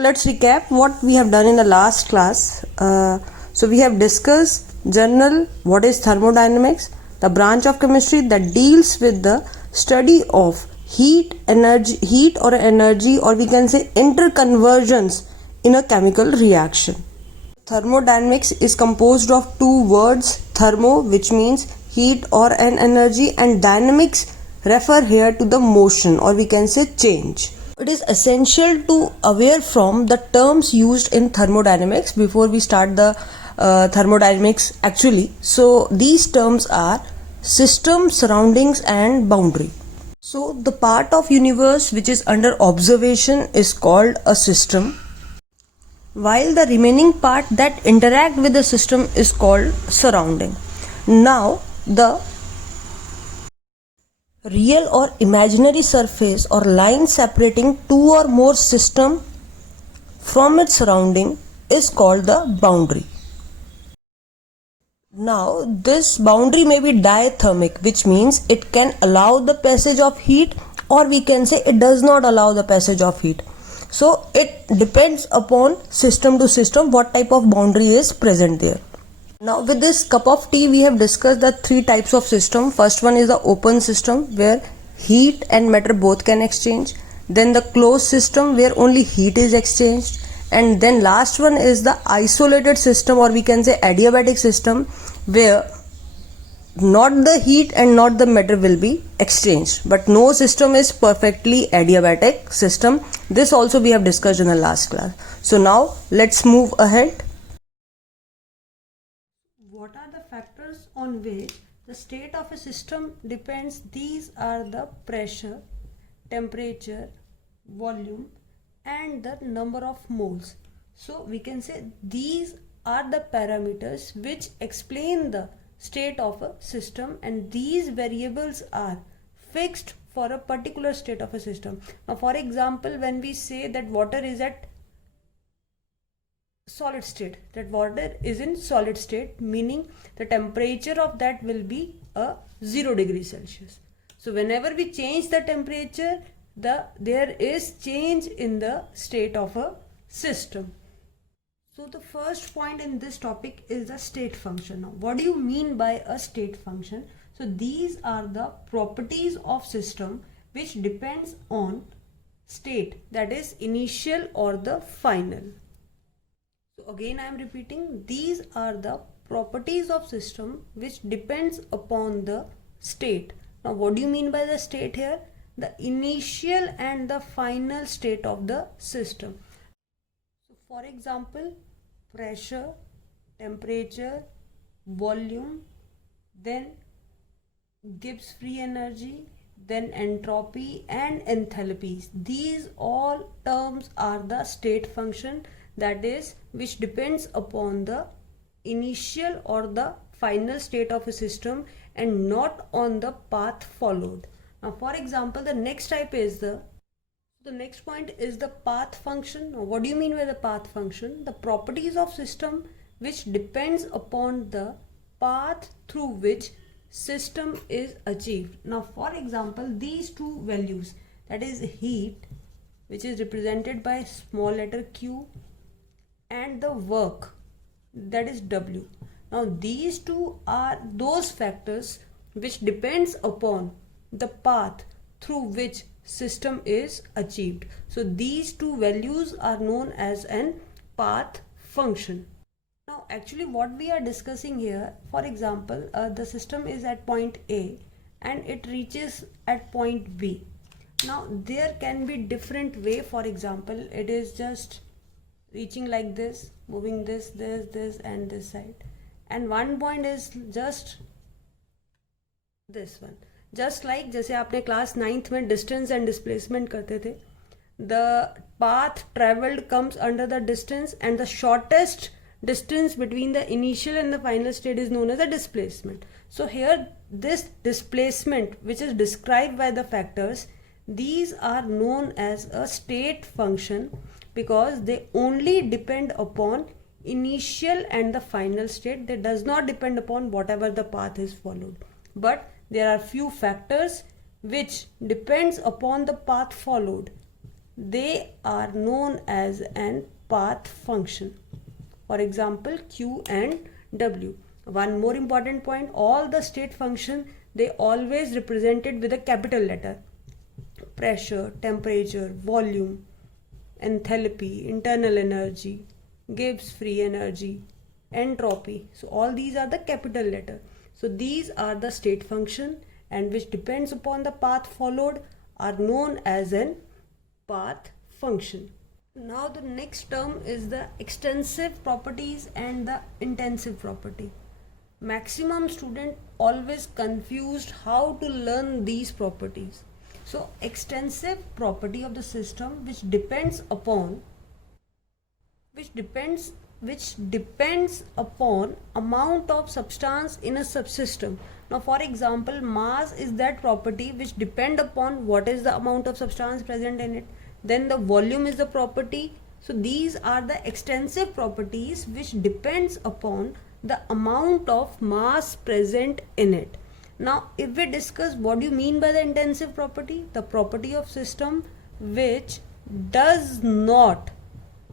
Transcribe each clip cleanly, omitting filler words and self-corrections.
Let's recap what we have done in the last class. So we have discussed general what is thermodynamics, the branch of chemistry that deals with the study of heat or energy, or we can say interconversions in a chemical reaction. Thermodynamics is composed of two words, thermo, which means heat or an energy, and dynamics refer here to the motion, or we can say change. It is essential to aware from the terms used in thermodynamics before we start the thermodynamics actually. So these terms are system, surroundings and boundary. So the part of universe which is under observation is called a system, while the remaining part that interact with the system is called surrounding. Now the real or imaginary surface or line separating two or more system from its surrounding is called the boundary. Now this boundary may be diathermic, which means it can allow the passage of heat, or we can say it does not allow the passage of heat. So it depends upon system to system what type of boundary is present there. Now with this cup of tea we have discussed the three types of system. First one is the open system where heat and matter both can exchange. Then the closed system where only heat is exchanged. And then last one is the isolated system, or we can say adiabatic system, where not the heat and not the matter will be exchanged. But no system is perfectly adiabatic system. This also we have discussed in the last class. So now let's move ahead. What are the factors on which the state of a system depends? These are the pressure, temperature, volume and the number of moles. So we can say these are the parameters which explain the state of a system, and these variables are fixed for a particular state of a system. Now for example, when we say that water is at solid state, that water is in solid state, meaning the temperature of that will be a 0 degree Celsius. So whenever we change the temperature, there is change in the state of a system. So the first point in this topic is the state function. Now what do you mean by a state function? So these are the properties of system which depends on state, that is initial or the final. So again I am repeating, these are the properties of system which depends upon the state. Now what do you mean by the state here? The initial and the final state of the system. So for example, pressure, temperature, volume, then Gibbs free energy, then entropy and enthalpies. These all terms are the state function, that is which depends upon the initial or the final state of a system and not on the path followed. Now for example, the next type is the next point is the path function. Now what do you mean by the path function? The properties of system which depends upon the path through which system is achieved. Now for example, these two values, that is heat, which is represented by small letter q, and the work, that is W. Now these two are those factors which depends upon the path through which system is achieved. So these two values are known as an path function. Now actually what we are discussing here, for example, the system is at point A and it reaches at point B. Now there can be different way. For example, it is just reaching like this, moving this and this side, and one point is just this one. Just like जैसे आपने class 9th में distance and displacement करते थे, the path travelled comes under the distance and the shortest distance between the initial and the final state is known as a displacement. So here this displacement which is described by the factors, these are known as a state function because they only depend upon initial and the final state. They does not depend upon whatever the path is followed. But there are few factors which depends upon the path followed. they are known as an path function. For example, Q and W. One more important point, all the state function, they always represented with a capital letter. Pressure, temperature, volume, enthalpy, internal energy, Gibbs free energy, entropy. So all these are the capital letter. So these are the state function, and which depends upon the path followed are known as an path function. Now the next term is the extensive properties and the intensive property. Maximum student always confused how to learn these properties. So extensive property of the system which depends upon amount of substance in a subsystem. Now for example, mass is that property which depend upon what is the amount of substance present in it. Then the volume is the property. So these are the extensive properties which depends upon the amount of mass present in it. Now if we discuss what do you mean by the intensive property, the property of system which does not,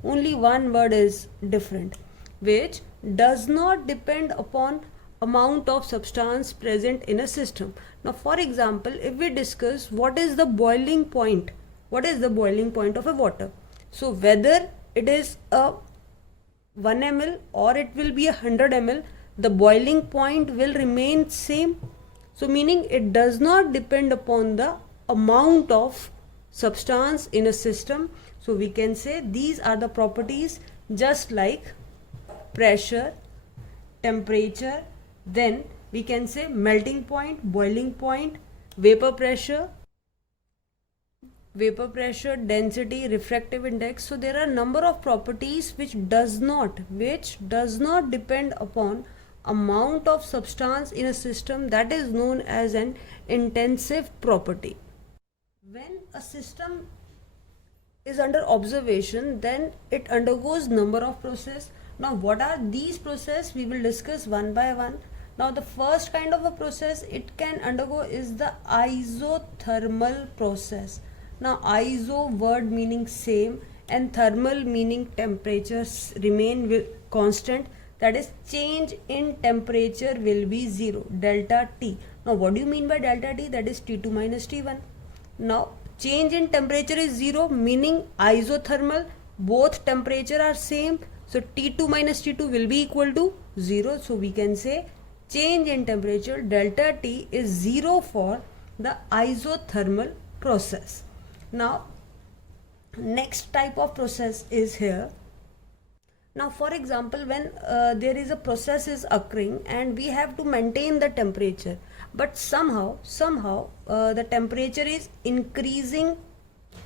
only one word is different, which does not depend upon amount of substance present in a system. Now for example, if we discuss what is the boiling point, what is the boiling point of a water, so whether it is a 1 ml or it will be 100 ml, the boiling point will remain same. So meaning it does not depend upon the amount of substance in a system. So we can say these are the properties just like pressure, temperature, then we can say melting point, boiling point, vapor pressure, density, refractive index. So there are a number of properties which does not depend upon amount of substance in a system, that is known as an intensive property. When a system is under observation, then it undergoes number of process. Now what are these process? We will discuss one by one. Now the first kind of a process it can undergo is the isothermal process. Now iso word meaning same and thermal meaning temperatures remain constant, that is change in temperature will be 0, delta T. Now what do you mean by delta T? That is T2 minus T1. Now change in temperature is 0, meaning isothermal, both temperature are same, so T2 minus T2 will be equal to 0. So we can say change in temperature delta T is 0 for the isothermal process. Now next type of process is here. Now for example, when there is a process is occurring and we have to maintain the temperature, but somehow the temperature is increasing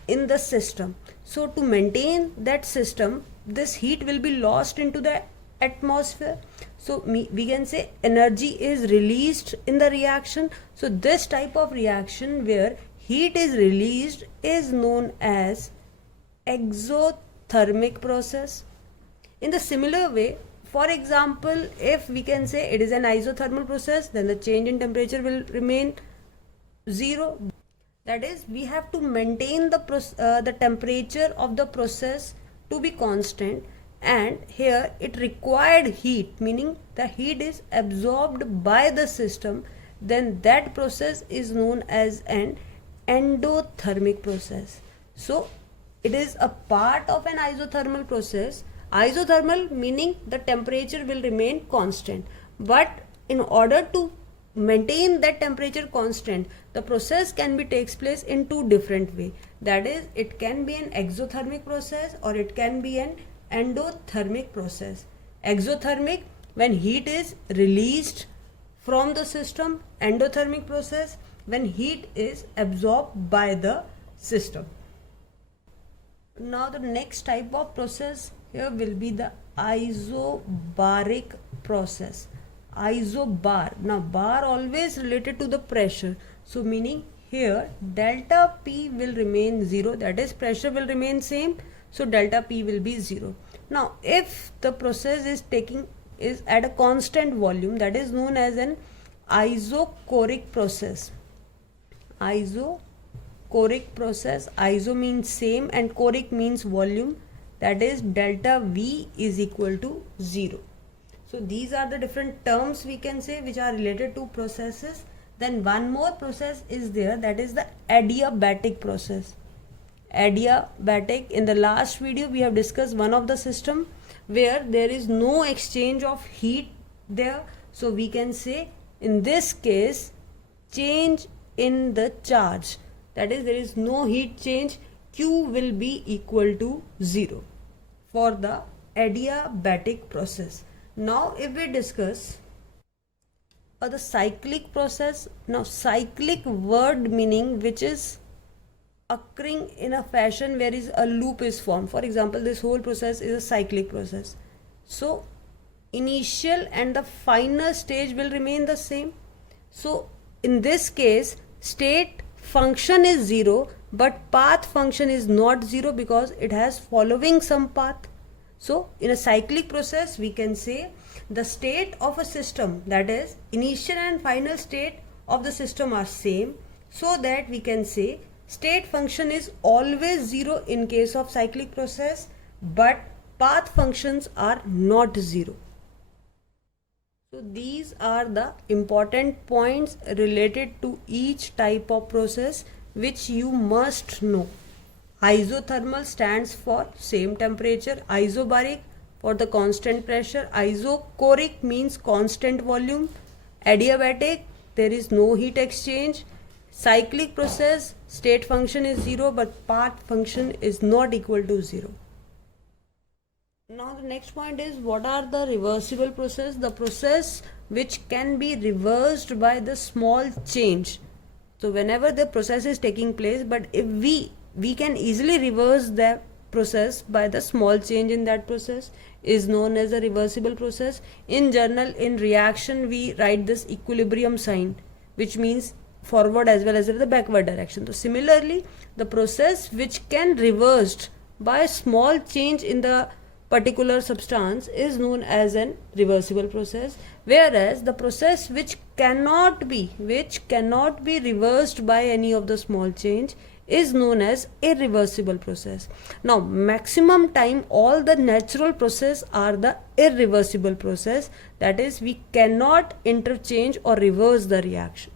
in the system. So to maintain that system, this heat will be lost into the atmosphere. So we can say energy is released in the reaction. So this type of reaction where heat is released is known as exothermic process. In the similar way, for example, if we can say it is an isothermal process, then the change in temperature will remain 0. That is, we have to maintain the temperature of the process to be constant, and here it required heat, meaning the heat is absorbed by the system, then that process is known as an endothermic process. So it is a part of an isothermal process. Isothermal meaning the temperature will remain constant, but in order to maintain that temperature constant, the process can be takes place in two different way. That is, it can be an exothermic process or it can be an endothermic process. Exothermic, when heat is released from the system. Endothermic process, when heat is absorbed by the system. Now the next type of process here will be the isobaric process. Isobar. Now bar always related to the pressure. So meaning here delta P will remain 0, that is pressure will remain same. So delta P will be 0. Now if the process is at a constant volume, that is known as an isochoric process. Isochoric choric process. Iso means same and choric means volume, that is delta V is equal to 0. So these are the different terms we can say which are related to processes. Then one more process is there, that is the adiabatic process. Adiabatic, in the last video we have discussed one of the system where there is no exchange of heat there. So we can say in this case change in the charge, that is there is no heat change, Q will be equal to 0 for the adiabatic process. Now if we discuss the cyclic process, now cyclic word meaning which is occurring in a fashion where is a loop is formed. For example, this whole process is a cyclic process. So initial and the final stage will remain the same. So in this case state function is 0 but path function is not 0 because it has following some path. So in a cyclic process we can say the state of a system, that is initial and final state of the system are same, so that we can say state function is always 0 in case of cyclic process but path functions are not 0. So these are the important points related to each type of process which you must know. Isothermal stands for same temperature, isobaric for the constant pressure, isochoric means constant volume, adiabatic there is no heat exchange, cyclic process state function is 0 but path function is not equal to 0. Now the next point is what are the reversible process? The process which can be reversed by the small change. So whenever the process is taking place, but if we can easily reverse the process by the small change in that process is known as a reversible process. In general, in reaction we write this equilibrium sign which means forward as well as the backward direction. So similarly the process which can reversed by a small change in the particular substance is known as an reversible process, whereas the process which cannot be reversed by any of the small change is known as irreversible process. Now maximum time all the natural process are the irreversible process, that is we cannot interchange or reverse the reaction.